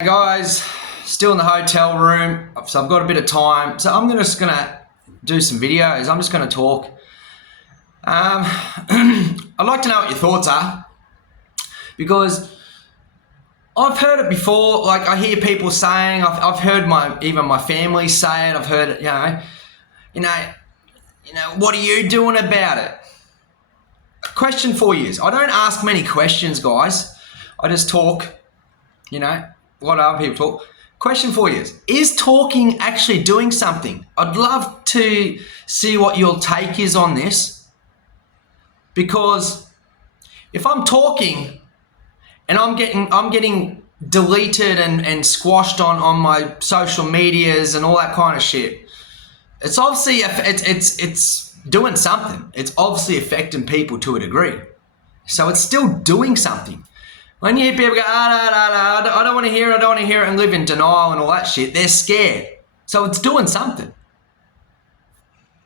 Hey guys, still in the hotel room, so I've got a bit of time. So I'm just gonna do some videos. I'm just gonna talk. I'd like to know what your thoughts are, because I've heard it before. Like, I hear people saying, I've heard even my family say it. I've heard it. What are you doing about it? A question for you is, I don't ask many questions, guys. I just talk. What other people talk. Question for you is talking actually doing something? I'd love to see what your take is on this, because if I'm talking and I'm getting deleted and squashed on my social medias and all that kind of shit, it's obviously it's doing something. It's obviously affecting people to a degree. So it's still doing something. When you hear people go, I don't want to hear it, and live in denial and all that shit, they're scared. So it's doing something.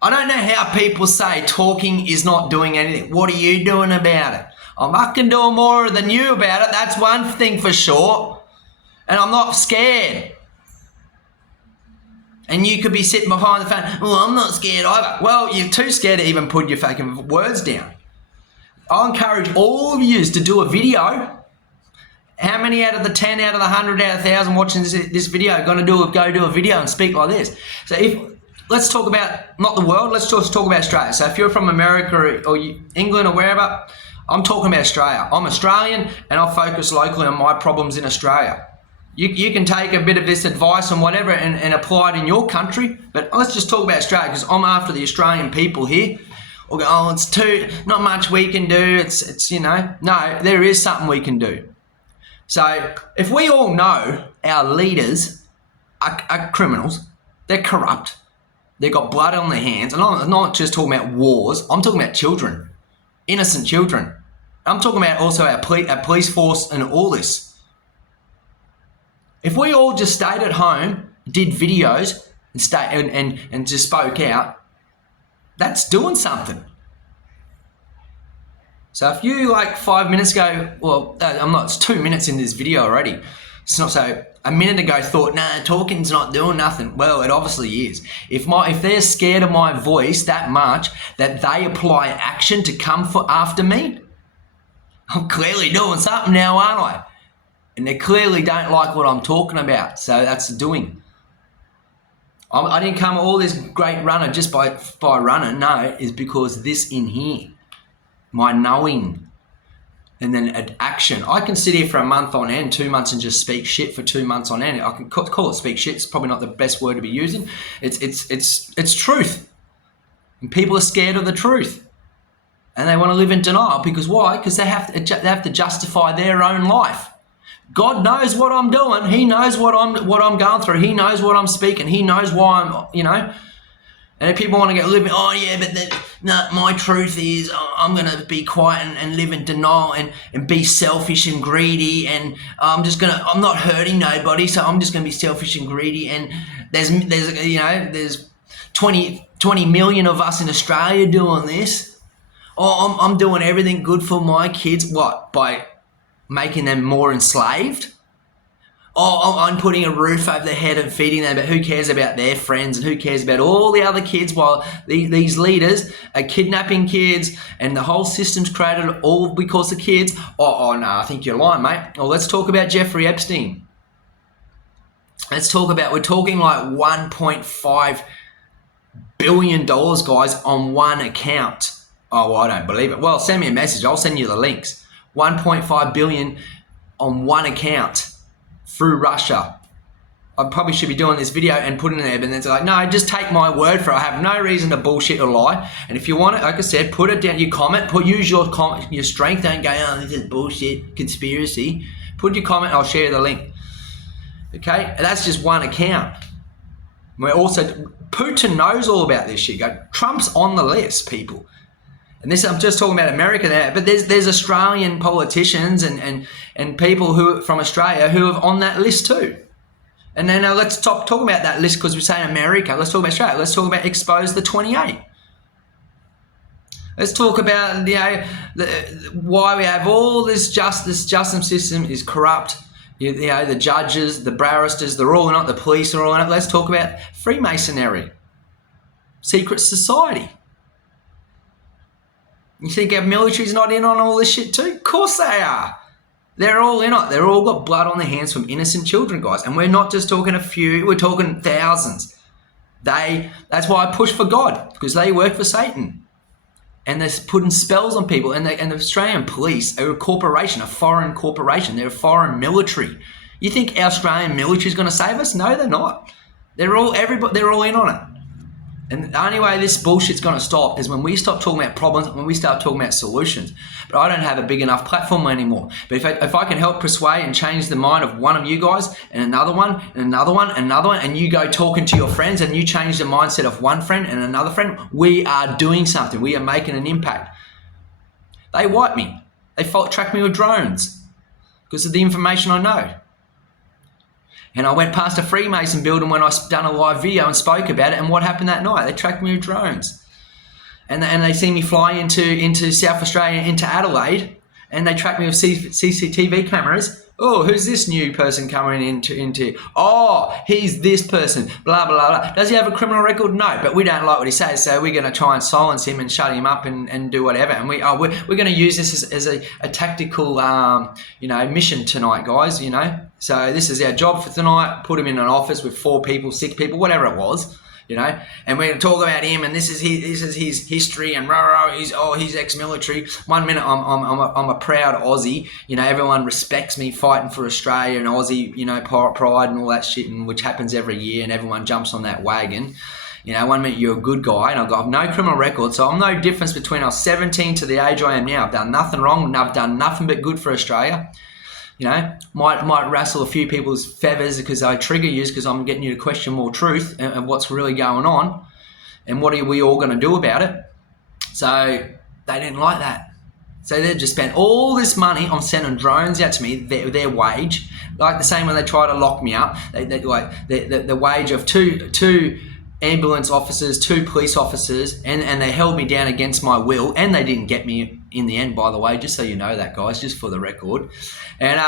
I don't know how people say talking is not doing anything. What are you doing about it? I'm fucking doing more than you about it. That's one thing for sure. And I'm not scared. And you could be sitting behind the phone, well, I'm not scared either. Well, you're too scared to even put your fucking words down. I encourage all of you to do a video. How many out of the 10, out of the 100, out of 1,000 watching this video are going to go do a video and speak like this? So let's talk about, not the world, let's just talk about Australia. So if you're from America or England or wherever, I'm talking about Australia. I'm Australian and I'll focus locally on my problems in Australia. You can take a bit of this advice and whatever and apply it in your country, but let's just talk about Australia, because I'm after the Australian people here. Or go, oh, it's not much we can do. No, there is something we can do. So if we all know our leaders are criminals, they're corrupt, they've got blood on their hands, and I'm not just talking about wars, I'm talking about children, innocent children. I'm talking about also our police force and all this. If we all just stayed at home, did videos and just spoke out, that's doing something. So if you, like 5 minutes ago, well, it's 2 minutes in this video already. It's not so, a minute ago thought, nah, talking's not doing nothing. Well, it obviously is. If they're scared of my voice that much that they apply action to come after me, I'm clearly doing something now, aren't I? And they clearly don't like what I'm talking about. So that's the doing. I didn't come all this great runner just by running. No, it's because this in here. My knowing, and then action. I can sit here for a month on end, 2 months, and just speak shit for 2 months on end. I can call it speak shit. It's probably not the best word to be using. It's truth, and people are scared of the truth, and they want to live in denial. Because why? Because they have to justify their own life. God knows what I'm doing. He knows what I'm going through. He knows what I'm speaking. He knows why I'm. And if people want to get living, oh yeah, but my truth is I'm going to be quiet and live in denial and be selfish and greedy, and I'm not hurting nobody, so I'm just going to be selfish and greedy. And there's 20 million of us in Australia doing this. Oh, I'm doing everything good for my kids. What? By making them more enslaved? Oh, I'm putting a roof over their head and feeding them, but who cares about their friends and who cares about all the other kids, while these leaders are kidnapping kids and the whole system's created all because of kids? Oh no, I think you're lying, mate. Well, let's talk about Jeffrey Epstein. We're talking like $1.5 billion, guys, on one account. Oh, well, I don't believe it. Well, send me a message. I'll send you the links. 1.5 billion on one account. Through Russia. I probably should be doing this video and putting it there, but then it's like, no, just take my word for it. I have no reason to bullshit or lie. And if you want it, like I said, put it down, you comment, use your strength. Don't go, oh, this is bullshit, conspiracy. Put your comment, I'll share the link. Okay, and that's just one account. Putin knows all about this shit. Trump's on the list, people. And this, I'm just talking about America there, but there's Australian politicians and people who from Australia who are on that list too. And then let's talk about that list, because we're saying America. Let's talk about Australia. Let's talk about Expose the 28. Let's talk about why we have all this justice system is corrupt. You know, the judges, the barristers, they're all in it, the police are all in it. Let's talk about Freemasonry, secret society. You think our military's not in on all this shit too? Of course they are. They're all in it. They're all got blood on their hands from innocent children, guys. And we're not just talking a few, we're talking thousands. That's why I push for God, because they work for Satan. And they're putting spells on people. And the Australian police are a corporation, a foreign corporation. They're a foreign military. You think our Australian military is going to save us? No, they're not. They're all in on it. And the only way this bullshit's going to stop is when we stop talking about problems, when we start talking about solutions. But I don't have a big enough platform anymore. But if I can help persuade and change the mind of one of you guys and another one and another one and another one, and you go talking to your friends and you change the mindset of one friend and another friend, we are doing something. We are making an impact. They wipe me. They track me with drones because of the information I know. And I went past a Freemason building when I done a live video and spoke about it. And what happened that night? They tracked me with drones. And they see me fly into South Australia, into Adelaide. And they track me with CCTV cameras. Oh, who's this new person coming into? Oh, he's this person, blah, blah, blah. Does he have a criminal record? No, but we don't like what he says. So we're going to try and silence him and shut him up and do whatever. And we're going to use this as a tactical, mission tonight, guys, So this is our job for tonight. Put him in an office with 4 people, 6 people, whatever it was. And we're going to talk about him, and this is his history, and he's ex-military. One minute I'm a proud Aussie, everyone respects me fighting for Australia and Aussie, pride and all that shit, and which happens every year, and everyone jumps on that wagon. 1 minute you're a good guy, and I've got no criminal record, so I'm no difference between I was 17 to the age I am now. I've done nothing wrong, and I've done nothing but good for Australia. Might wrestle a few people's feathers because I trigger you, because I'm getting you to question more truth and what's really going on, and what are we all going to do about it. So they didn't like that. So they just spent all this money on sending drones out to me, their wage, like the same when they try to lock me up. The wage of two ambulance officers, 2 police officers, and they held me down against my will, and they didn't get me in the end, by the way, just so you know that, guys, just for the record. And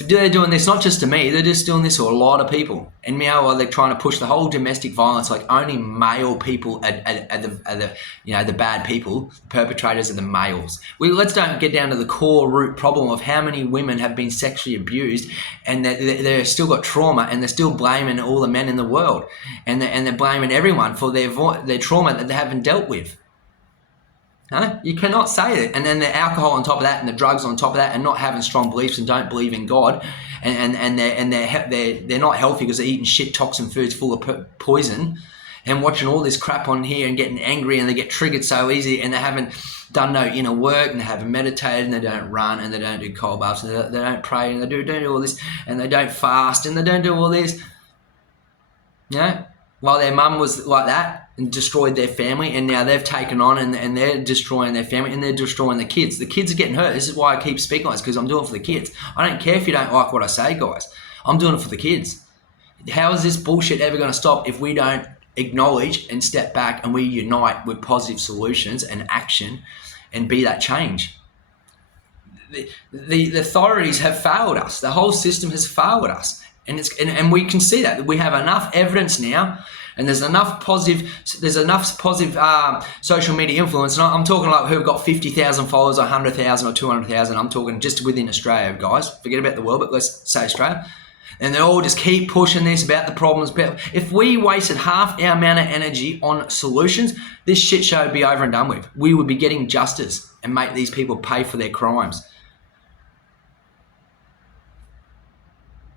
they're doing this not just to me, they're just doing this to a lot of people. And now they're trying to push the whole domestic violence, like only male people are the bad people. The perpetrators are the males. Let's don't get down to the core root problem of how many women have been sexually abused, and they're still got trauma, and they're still blaming all the men in the world, and they're blaming everyone for their trauma that they haven't dealt with. Huh? You cannot say it. And then the alcohol on top of that, and the drugs on top of that, and not having strong beliefs and don't believe in God, and they're not healthy because they're eating shit toxin foods full of poison, and watching all this crap on here and getting angry, and they get triggered so easy, and they haven't done no inner work, and they haven't meditated, and they don't run, and they don't do cold baths, and they don't pray, and they don't do all this, and they don't fast, and they don't do all this. While their mum was like that and destroyed their family, and now they've taken on and they're destroying their family, and they're destroying the kids. The kids are getting hurt. This is why I keep speaking on this, because I'm doing it for the kids. I don't care if you don't like what I say, guys. I'm doing it for the kids. How is this bullshit ever going to stop if we don't acknowledge and step back, and we unite with positive solutions and action and be that change? The authorities have failed us. The whole system has failed us. And we can see that we have enough evidence now, and there's enough positive social media influence. And I'm talking like who've got 50,000 followers, or 100,000 or 200,000. I'm talking just within Australia, guys. Forget about the world, but let's say Australia. And they all just keep pushing this about the problems. If we wasted half our amount of energy on solutions, this shit show would be over and done with. We would be getting justice and make these people pay for their crimes.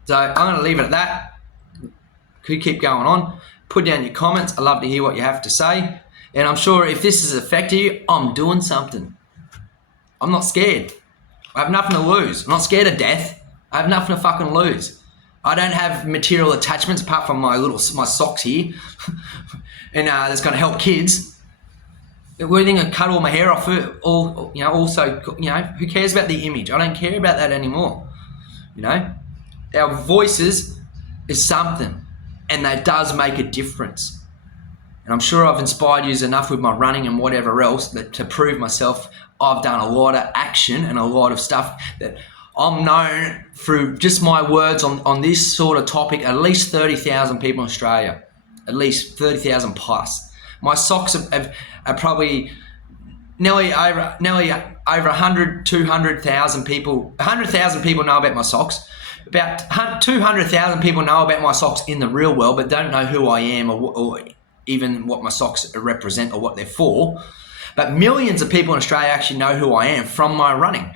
So I'm going to leave it at that. Could keep going on. Put down your comments. I'd love to hear what you have to say. And I'm sure if this has affected you, I'm doing something. I'm not scared. I have nothing to lose. I'm not scared of death. I have nothing to fucking lose. I don't have material attachments apart from my socks here. And that's going to help kids. What do you think? I cut all my hair off? Also, who cares about the image? I don't care about that anymore. Our voices is something, and that does make a difference. And I'm sure I've inspired you enough with my running and whatever else that to prove myself. I've done a lot of action and a lot of stuff that I'm known through just my words on this sort of topic, at least 30,000 people in Australia, at least 30,000 plus. My socks are probably nearly over 100, 200,000 people. 100,000 people know about my socks. About 200,000 people know about my socks in the real world, but don't know who I am or even what my socks represent or what they're for. But millions of people in Australia actually know who I am from my running.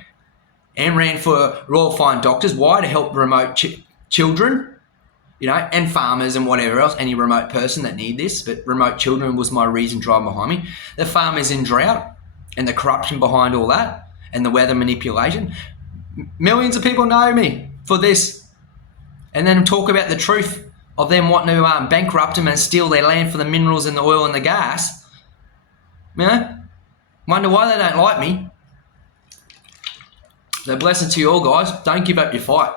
And ran for Royal Flying Doctors. Why? To help remote children, and farmers and whatever else, any remote person that need this. But remote children was my reason driving behind me. The farmers in drought and the corruption behind all that and the weather manipulation. Millions of people know me for this. And then talk about the truth of them wanting to bankrupt them and steal their land for the minerals and the oil and the gas. Wonder why they don't like me. So blessing to you all, guys. Don't give up your fight.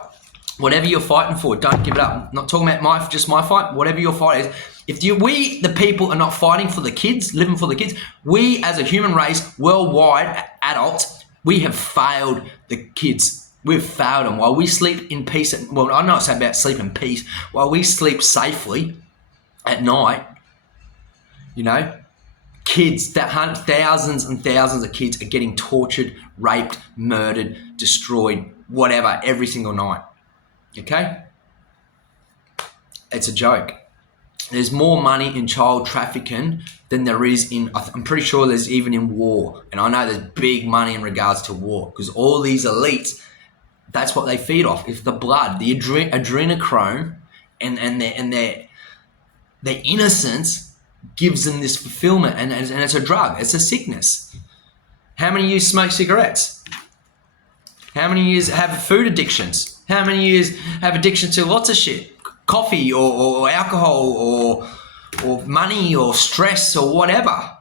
Whatever you're fighting for, don't give it up. I'm not talking about just my fight. Whatever your fight is. If we, the people, are not fighting for the kids, living for the kids, we as a human race, worldwide, adults, we have failed the kids. We've failed them. While we sleep in peace, well, I'm not saying about sleep in peace, while we sleep safely at night, kids, thousands and thousands of kids are getting tortured, raped, murdered, destroyed, whatever, every single night. Okay? It's a joke. There's more money in child trafficking than there is I'm pretty sure there's even in war. And I know there's big money in regards to war because all these elites, that's what they feed off. It's the blood, the adrenochrome and their innocence gives them this fulfillment, and it's a drug. It's a sickness. How many years smoke cigarettes? How many years have food addictions? How many years have addiction to lots of shit? Coffee or alcohol or money or stress or whatever.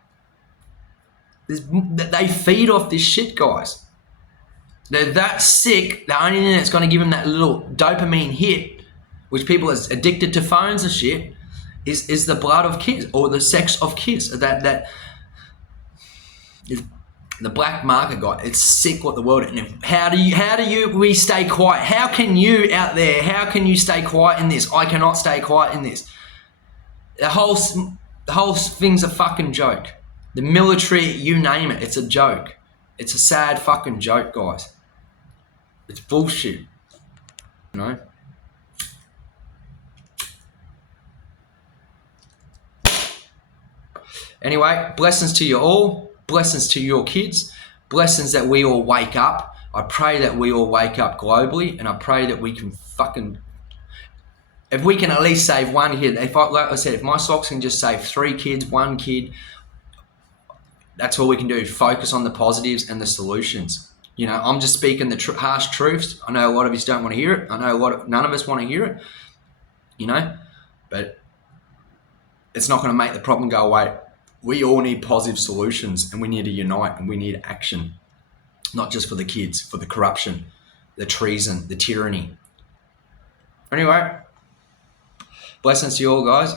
They feed off this shit, guys. They're that sick. The only thing that's going to give them that little dopamine hit, which people are addicted to phones and shit, is the blood of kids or the sex of kids. That is the black market guy. It's sick what the world. And how do we stay quiet? How can you out there? How can you stay quiet in this? I cannot stay quiet in this. The whole thing's a fucking joke. The military, you name it, it's a joke. It's a sad fucking joke, guys. It's bullshit. Anyway, blessings to you all. Blessings to your kids. Blessings that we all wake up. I pray that we all wake up globally, and I pray that we can if we can at least save one kid. Like I said, if my socks can just save 3 kids, 1 kid, that's all we can do. Focus on the positives and the solutions. I'm just speaking the harsh truths. I know a lot of you don't want to hear it. I know none of us want to hear it. But it's not going to make the problem go away. We all need positive solutions, and we need to unite, and we need action, not just for the kids, for the corruption, the treason, the tyranny. Anyway, blessings to you all, guys.